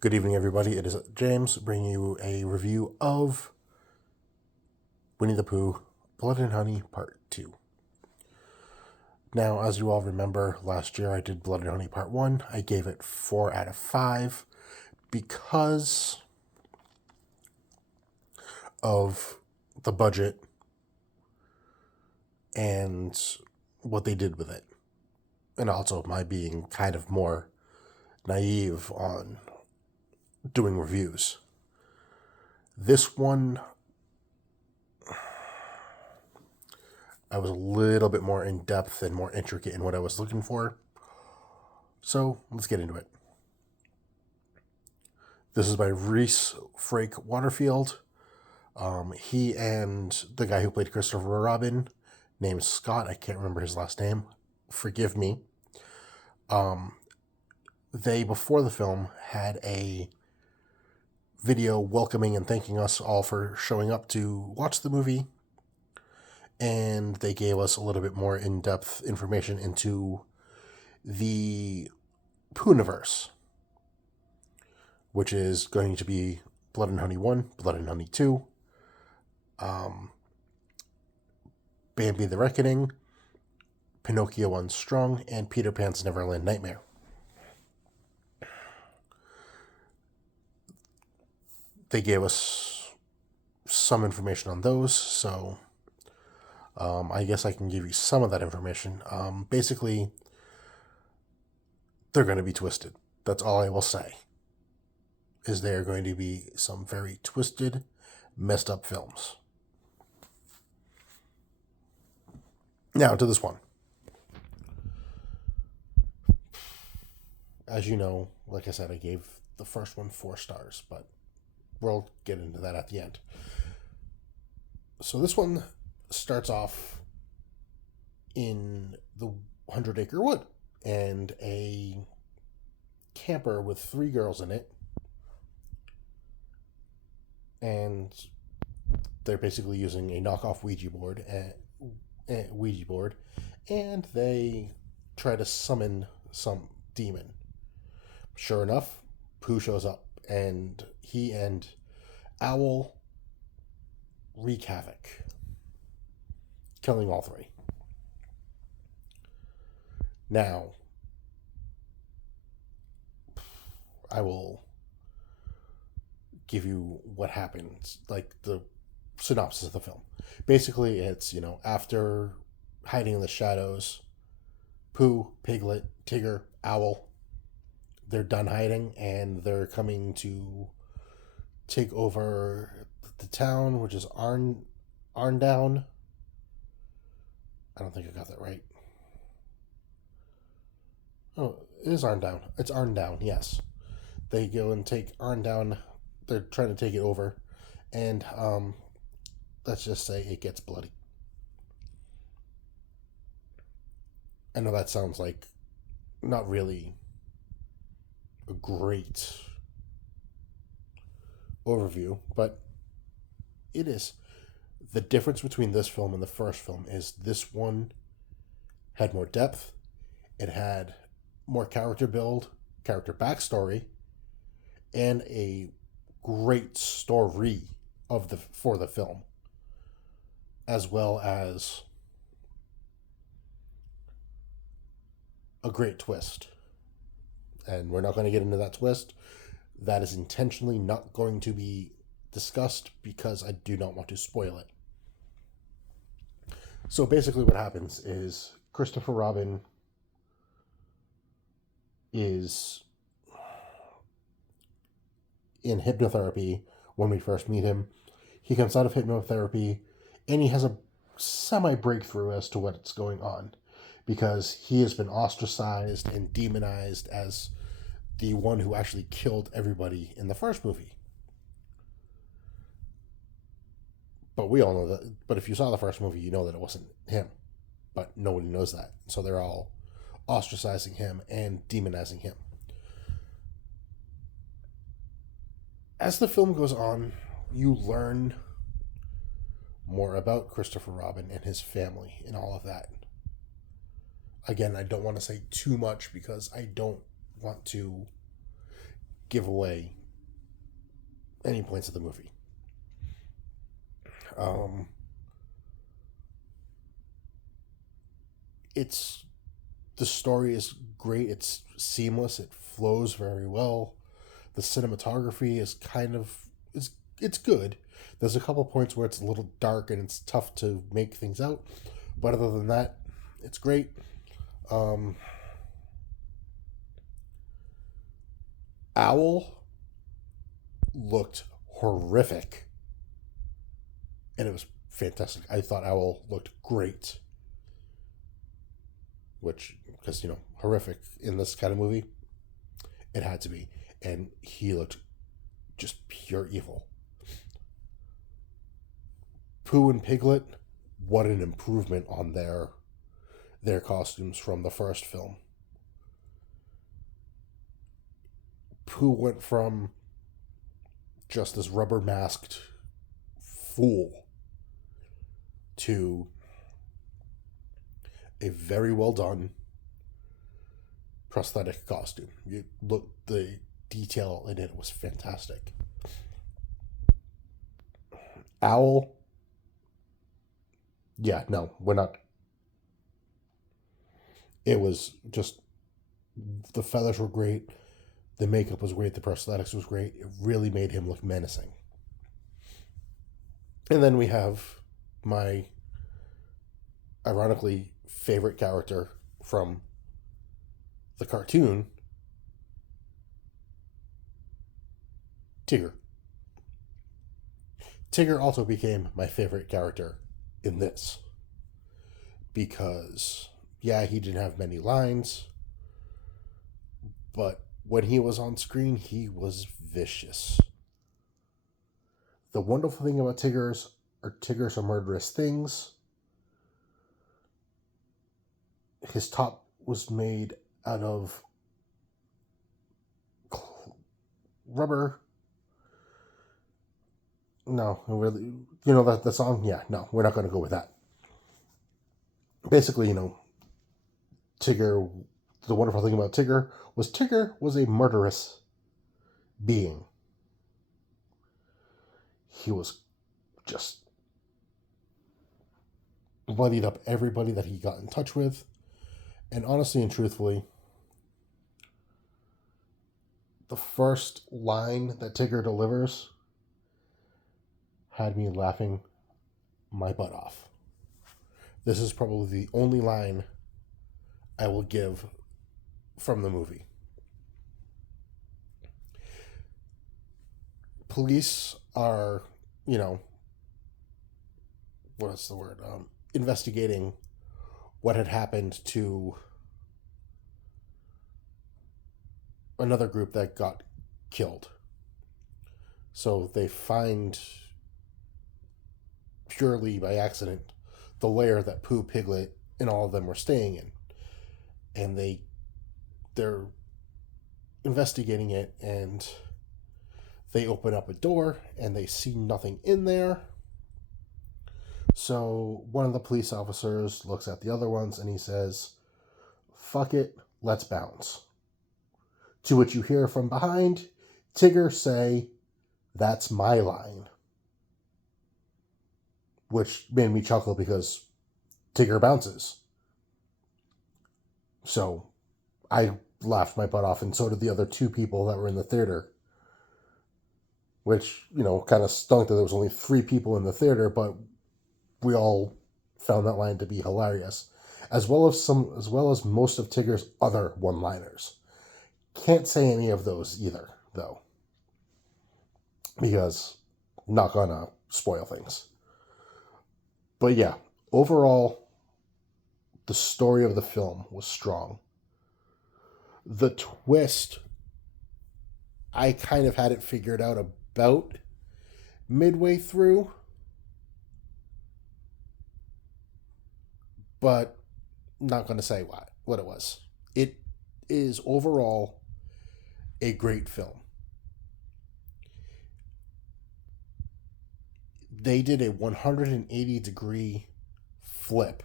Good evening, everybody. It is James bringing you a review of Winnie the Pooh, Blood and Honey, Part 2. Now, as you all remember, last year I did Blood and Honey Part 1. I gave it 4 out of 5 because of the budget and what they did with it. And also my being kind of more naive on doing reviews. This one, I was a little bit more in depth and more intricate in what I was looking for. So let's get into it. This is by Reese Frake Waterfield. He and the guy who played Christopher Robin, named Scott, I can't remember his last name, forgive me. They, before the film, had a video welcoming and thanking us all for showing up to watch the movie. And they gave us a little bit more in-depth information into the pooh-niverse, which is going to be Blood and Honey 1, Blood and Honey 2, Bambi the Reckoning, Pinocchio Unstrung, and Peter Pan's Neverland Nightmare. They gave us some information on those, so I guess I can give you some of that information. Basically, they're going to be twisted. That's all I will say. Is there going to be some very twisted, messed up films. Now, to this one. As you know, like I said, I gave the first one 4 stars, but we'll get into that at the end. So this one starts off in the 100-acre wood, and a camper with 3 girls in it, and they're basically using a knockoff Ouija board, and they try to summon some demon. Sure enough, Pooh shows up, and he and Owl wreak havoc, killing all 3. Now, I will give you what happens, like the synopsis of the film. Basically, it's, after hiding in the shadows, Pooh, Piglet, Tigger, Owl, they're done hiding, and they're coming to take over the town, which is Arndown. I don't think I got that right. Oh, it is Arndown. It's Arndown, yes. They go and take Arndown. They're trying to take it over. And let's just say it gets bloody. I know that sounds like not really a great overview, but it is. The difference between this film and the first film is this one had more depth. It had more character build, character backstory, and a great story for the film, as well as a great twist. And we're not going to get into that twist. That is intentionally not going to be discussed because I do not want to spoil it. So basically what happens is Christopher Robin is in hypnotherapy when we first meet him. He comes out of hypnotherapy and he has a semi-breakthrough as to what's going on, because he has been ostracized and demonized as the one who actually killed everybody in the first movie. But we all know that. But if you saw the first movie, you know that it wasn't him. But nobody knows that. So they're all ostracizing him and demonizing him. As the film goes on, you learn more about Christopher Robin and his family and all of that. Again, I don't want to say too much because I don't want to give away any points of the movie. Um, it's the story is great. It's seamless. It flows very well. The cinematography is it's good. There's a couple points where it's a little dark and it's tough to make things out, but other than that, it's great. Um, Owl looked horrific, and it was fantastic. I thought Owl looked great, which, because, horrific in this kind of movie, it had to be. And he looked just pure evil. Pooh and Piglet, what an improvement on their costumes from the first film. Pooh went from just this rubber masked fool to a very well done prosthetic costume. You look, the detail in it was fantastic. Owl, yeah, no, we're not. It was just, the feathers were great, the makeup was great, the prosthetics was great. It really made him look menacing. And then we have my ironically favorite character from the cartoon, Tigger. Tigger also became my favorite character in this because, yeah, he didn't have many lines, but when he was on screen, he was vicious. The wonderful thing about Tiggers are murderous things. His top was made out of rubber. No, really, that the song. Yeah, no, we're not going to go with that. Basically, Tigger. The wonderful thing about Tigger was a murderous being. He was just bloodied up everybody that he got in touch with. And honestly and truthfully, the first line that Tigger delivers had me laughing my butt off. This is probably the only line I will give from the movie. Police are, what's the word? Investigating what had happened to another group that got killed. So they find, purely by accident, the lair that Pooh, Piglet, and all of them were staying in. And they're investigating it, and they open up a door and they see nothing in there. So one of the police officers looks at the other ones and he says, "Fuck it, let's bounce." To which you hear from behind Tigger say, "That's my line." Which made me chuckle because Tigger bounces. So I laughed my butt off, and so did the other two people that were in the theater. Which, kind of stunk that there was only 3 people in the theater, but we all found that line to be hilarious. As well as most of Tigger's other one-liners. Can't say any of those either, though. Because I'm not gonna spoil things. But yeah, overall, the story of the film was strong. The twist, I kind of had it figured out about midway through, but not going to say what it was. It is overall a great film. They did a 180-degree flip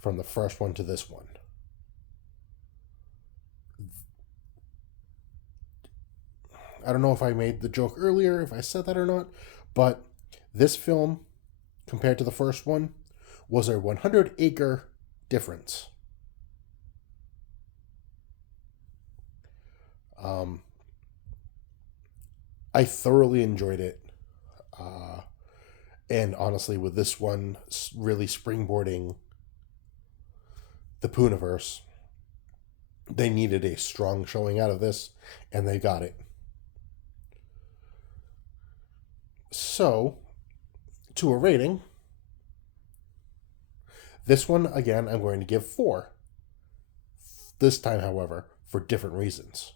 from the first one to this one. I don't know if I made the joke earlier, if I said that or not, but this film, compared to the first one, was a 100-acre difference. Um, I thoroughly enjoyed it. And honestly, with this one really springboarding the pooh-niverse, they needed a strong showing out of this, and they got it. So, to a rating, this one, again, I'm going to give 4. This time, however, for different reasons.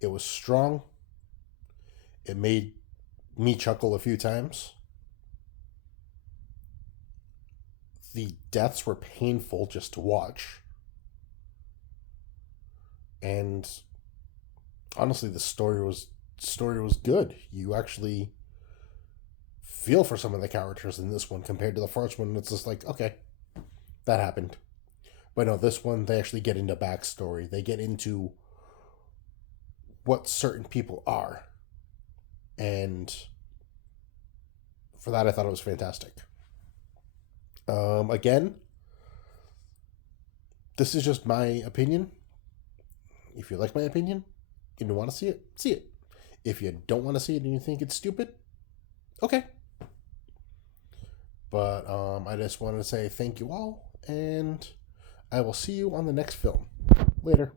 It was strong. It made me chuckle a few times. The deaths were painful just to watch. And honestly, the story was good. You actually feel for some of the characters in this one compared to the first one. It's just like, okay, that happened. But no, this one, they actually get into backstory. They get into what certain people are. And for that, I thought it was fantastic. Again, this is just my opinion. If you like my opinion and you want to see it, see it. If you don't want to see it and you think it's stupid, okay. But I just wanted to say thank you all, and I will see you on the next film. Later.